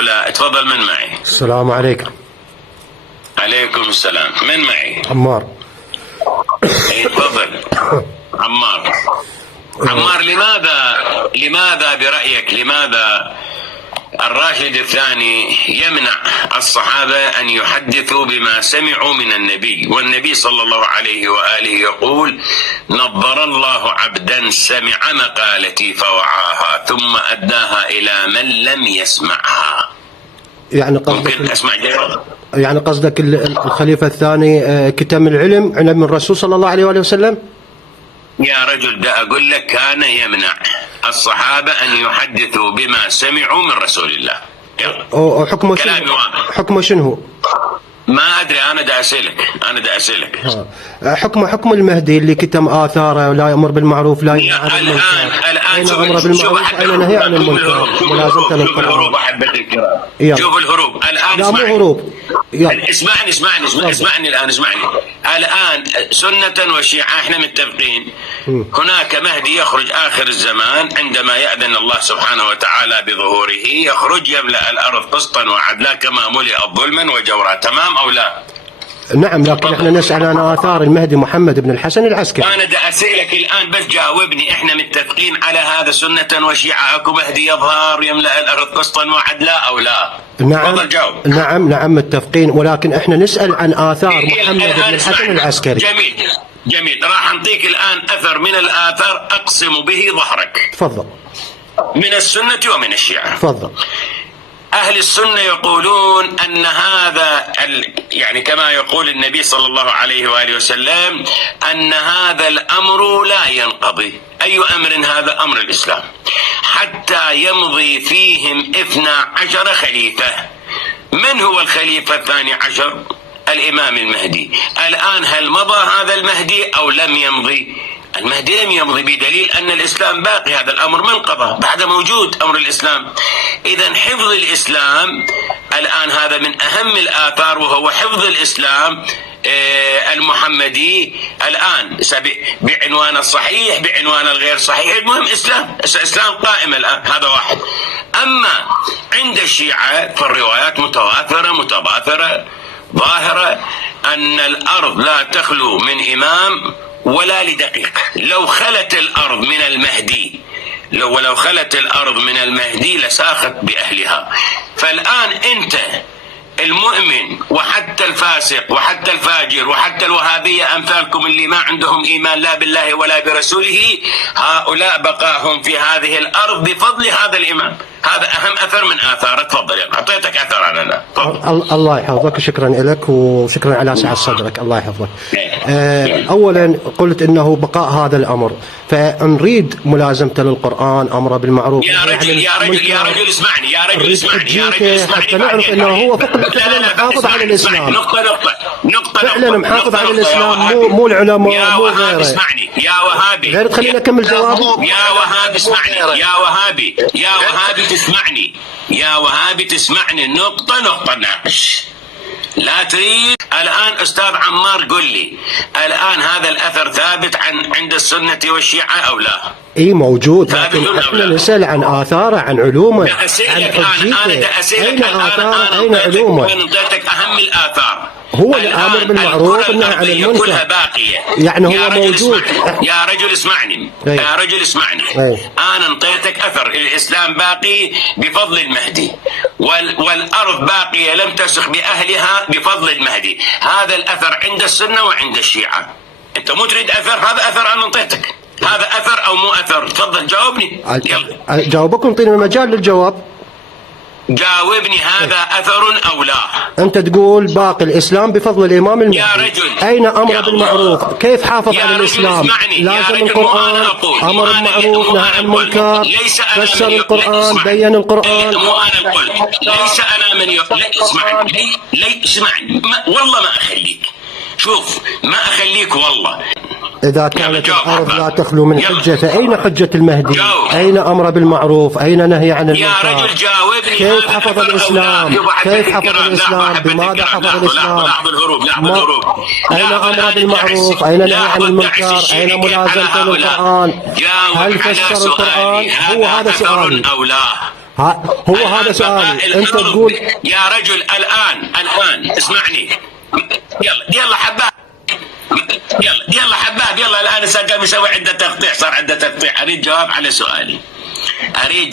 أو لا؟ تفضل. من معي؟ السلام عليكم. عليكم السلام. من معي؟ عمار. تفضل عمار. عمار، لماذا برأيك لماذا الراشد الثاني يمنع الصحابة أن يحدثوا بما سمعوا من النبي، والنبي صلى الله عليه وآله يقول: نظر الله عبدا سمع مقالتي فوعاها ثم أداها إلى من لم يسمعها. ممكن أسمع جواب؟ يعني قصدك الخليفة الثاني كتم العلم علم الرسول صلى الله عليه وآله وسلم؟ يا رجل، ده أقول لك كان يمنع الصحابة أن يحدثوا بما سمعوا من رسول الله. يلا. حكمه شنو؟ ما أدري، أنا دا أسألك. حكم المهدي اللي كتم آثاره: لا يأمر بالمعروف لا ينهى عن المنكر. الآن أين أمر بالمعروف أين نهي عن المنكر؟ ملازمة للقرآن. شوف الهروب الآن. لا، مو هروب. اسمعني الآن. الآن سنة وشيعة احنا متفقين. هناك مهدي يخرج آخر الزمان عندما يأذن الله سبحانه وتعالى بظهوره، يخرج يملأ الأرض قسطا وعدلا كما ملئت ظلما وجورا. تمام أو لا؟ نعم، لكن احنا نسأل عن آثار المهدي محمد بن الحسن العسكري. أنا دا أسألك الآن بس جاوبني. احنا متفقين على هذا سنة وشيعة؟ أكو مهدي يظهر يملأ الأرض قسطا وعدلا أو لا؟ نعم. جاوب. نعم متفقين، ولكن احنا نسأل عن آثار محمد بن الحسن العسكري. جميل. راح أنطيك الآن أثر من الآثار أقسم به ظهرك. تفضل. من السنة ومن الشيعة. تفضل. أهل السنة يقولون أن هذا يعني كما يقول النبي صلى الله عليه وآله وسلم أن هذا الأمر لا ينقضي. أي أمر هذا؟ أمر الإسلام، حتى يمضي فيهم 12 خليفة. من هو الخليفة 12؟ الإمام المهدي. الآن هل مضى هذا المهدي أو لم يمضي؟ المهدي لم يمضي، بدليل أن الإسلام باقي. هذا الأمر ما انقضى، بعد موجود أمر الإسلام. إذن حفظ الإسلام الآن هذا من أهم الآثار، وهو حفظ الإسلام المحمدي الآن بعنوان الصحيح بعنوان الغير صحيح. المهم إسلام قائم الآن. هذا واحد. أما عند الشيعة فالروايات متواترة متباثرة ظاهرة أن الأرض لا تخلو من إمام ولا لدقيق. لو خلت الأرض من المهدي ولو خلت الأرض من المهدي لساخت بأهلها. فالآن أنت المؤمن وحتى الفاسق وحتى الفاجر وحتى الوهابية أمثالكم اللي ما عندهم إيمان لا بالله ولا برسوله، هؤلاء بقاهم في هذه الأرض بفضل هذا الإمام. هذا أهم أثر من آثاره. تفضل. أعطيتك أثر عننا. الله يحفظك. شكرا لك وشكرا على سعة صدرك. الله يحفظك. أولا قلت إنه بقاء هذا الأمر، فنريد ملازمته للقرآن، أمره بالمعروف. يا رجل اسمعني. حتى نعرف أنه هو فعلا محافظ على الإسلام. نقطة. فعلا محافظ على الإسلام، مو العلماء مو غيره. اسمعني يا وهابي. غير خلينا نكمل جوابي. يا وهابي اسمعني. يا وهابي تسمعني. نقطة ناقش. لا تريد الآن أستاذ عمار قل لي الآن هذا الأثر ثابت عند السنة والشيعة أو لا؟ اي موجود، لكن احنا نسأل عن آثاره، عن علومه، عن حجيته. أين آثاره؟ أين علومه؟ أنا اديتك أهم الآثار. هو الآمر بالمعروف والنهي عن المنكر. يعني هو موجود. يا رجل اسمعني. أنا انطيتك أثر الإسلام باقي بفضل المهدي، والأرض باقية لم تسخ بأهلها بفضل المهدي. هذا الأثر عند السنة وعند الشيعة. أنت مو تريد أثر؟ هذا أثر أنا انطيتك. هذا أثر أو مو أثر؟ تفضل جاوبني. يلا جاوبك ونطيني المجال للجواب. جاوبني، هذا أثر أو لا؟ أنت تقول باقي الإسلام بفضل الإمام المهدي. يا رجل أين أمر بالمعروف؟ كيف حافظ على الإسلام؟ لازم القرآن، أمر بالمعروف نهى عن المنكر، فسر القرآن، بين القرآن. مو أنا قلت. ليس أنا من اسمعني. اسمعني والله ما أخليك. شوف ما أخليك والله. إذا كانت الأرض لا تخلو من حجة، فأين حجة المهدي؟ أين أمر بالمعروف؟ أين نهي عن المنكر؟ يا رجل جاوبني. كيف حفظ الإسلام؟ بماذا حفظ الإسلام؟ أين أمر بالمعروف؟ أين نهي عن المنكر؟ أين ملازمة للقرآن؟ هل فسر القرآن؟ هو هذا سؤالي. هو هذا سؤالي. انت تقول يا رجل الان اسمعني. يلا حباب، يلا حباب، يلا الان قام يسوي عنده تقطيع، صار عنده تقطيع. اريد جواب على سؤالي، اريد